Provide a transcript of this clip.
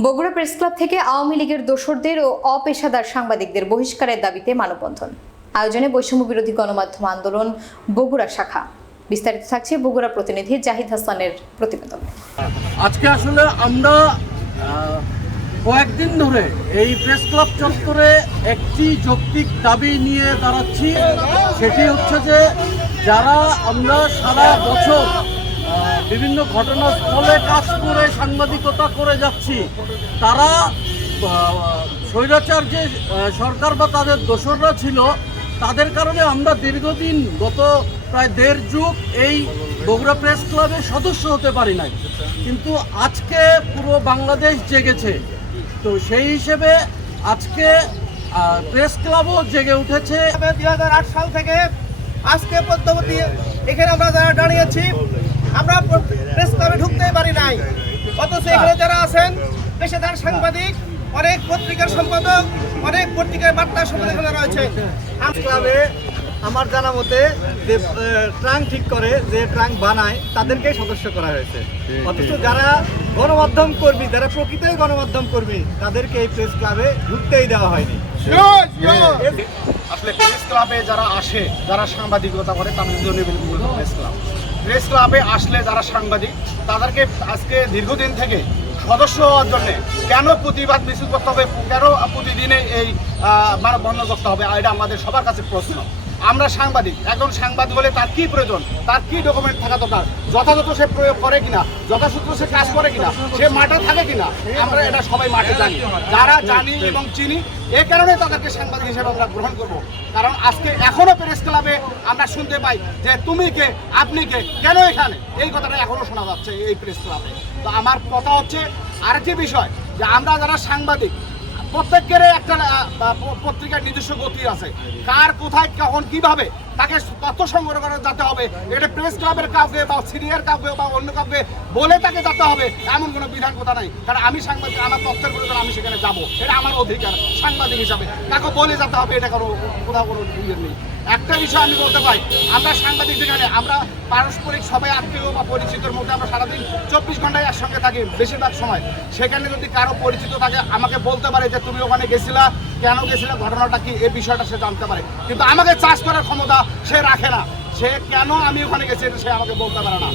Bogura press club থেকে আওয়ামী লীগের দোসরদের ও অপেশাদার সাংবাদিকদের বহিষ্কারের দাবিতে মানববন্ধন। আয়োজনে বৈষম্য বিরোধী গণমাধ্যম আন্দোলন, বগুড়া শাখা। বিস্তারিত থাকছে বগুড়া প্রতিনিধি জাহিদ হাসানের প্রতিবেদন। আজকে আসলে আমরা কয়েকদিন ধরে এই প্রেস ক্লাব চত্বরে একটি যৌক্তিক দাবি নিয়ে দাঁড়াচ্ছি। সেটি হচ্ছে যে, যারা আমরা সারা বছর বিভিন্ন ঘটনাস্থলে কাজ করে, সাংবাদিকতা করে যাচ্ছি। তারা স্বৈরাচার যে সরকার বা তাদের দোসররা ছিল, তাদের কারণে আমরা দীর্ঘদিন, গত প্রায় দেড় যুগ এই বগুড়া প্রেস ক্লাবের সদস্য হতে পারি নাই। কিন্তু আজকে পুরো বাংলাদেশ জেগেছে। তো সেই হিসেবে আজকে প্রেস ক্লাবও জেগে উঠেছে। দুই হাজার আট সাল থেকে আজকে পর্যন্ত এখানে আমরা যারা দাঁড়িয়েছি আমরা প্রেস ক্লাবে ঢুকতেই পারি নাই। অথচ এখানে যারা আছেন পেশাদার সাংবাদিক অনেক পত্রিকার সম্পাদক অনেক পত্রিকার বার্তা সম্পাদক এখানে রয়েছে ক্লাবে আমার জানা মতে যে ট্রাঙ্ক ঠিক করে যে ট্রাঙ্ক বানায় তাদেরকে সদস্য করা হয়েছে। অথচ যারা গণমাধ্যম কর্মী যারা প্রকৃতই গণমাধ্যম কর্মী তাদেরকে এই প্রেস ক্লাবে ঢুকতেই দেওয়া হয়নি। আসলে প্রেস ক্লাবে যারা আসে যারা সাংবাদিকতা করে তাদের জন্য প্রেস ক্লাব প্রেস ক্লাবে আসলে যারা সাংবাদিক, তাদেরকে আজকে দীর্ঘদিন থেকে সদস্য হওয়ার জন্য কেন প্রতিবাদ মিছিল করতে হবে, কেন প্রতিদিনে এই মানববন্ধন করতে হবে, এটা আমাদের সবার কাছে প্রশ্ন। আমরা সাংবাদিক, একজন সাংবাদিক হলে তার কি প্রয়োজন? তার কি ডকুমেন্ট থাকা দরকার? যথাযথ সে প্রয়োগ করে কিনা? যথাযথ সে কাজ করে কিনা? সে মাঠে থাকে কিনা? আমরা এটা সবাই মাঠে জানি। যারা জানি এবং চিনি এই কারণে তাদেরকে সাংবাদিক হিসেবে আমরা গ্রহণ করব। কারণ আজকে এখনও প্রেস ক্লাবে আমরা শুনতে পাই যে তুমি কে, আপনি কে, কেন এখানে? এই কথাটা এখনও শোনা যাচ্ছে এই প্রেস ক্লাবে। তো আমার কথা হচ্ছে আর আরেকটি বিষয়, যে আমরা যারা সাংবাদিক প্রত্যেকের একটা পত্রিকার নিজস্ব গতি আছে। কার কোথায় কখন কীভাবে? তাকে তথ্য সংগ্রহ করে যেতে হবে। এটা প্রেস ক্লাবের কাউকে বা সিনিয়র কাউকে বা অন্য কাউকে বলে তাকে যেতে হবে, এমন কোনো বিধান কথা নাই। কারণ আমি সাংবাদিক, আমার তথ্যের প্রয়োজন, আমি সেখানে যাব। এটা আমার অধিকার, সাংবাদিক হিসাবে। কাকে বলে যেতে হবে, এটা কোনো, কোথাও কোনো ইয়ে নেই। একটা বিষয় আমি বলতে পাই আমরা সাংবাদিক যেখানে, আমরা পারস্পরিক সবাই আত্মীয় বা পরিচিতর মধ্যে আমরা সারাদিন চব্বিশ ঘন্টায় একসঙ্গে থাকি, বেশিরভাগ সময়। সেখানে যদি কারও পরিচিত থাকে, আমাকে বলতে পারে যে, তুমি ওখানে গেছিলা, কেন গেছিলা, ঘটনাটা কি? এই বিষয়টা সে জানতে পারে। কিন্তু আমাকে চাষ করার ক্ষমতা সে রাখে না। সে কেন আমি ওখানে গেছি সে আমাকে বলতে পারে না।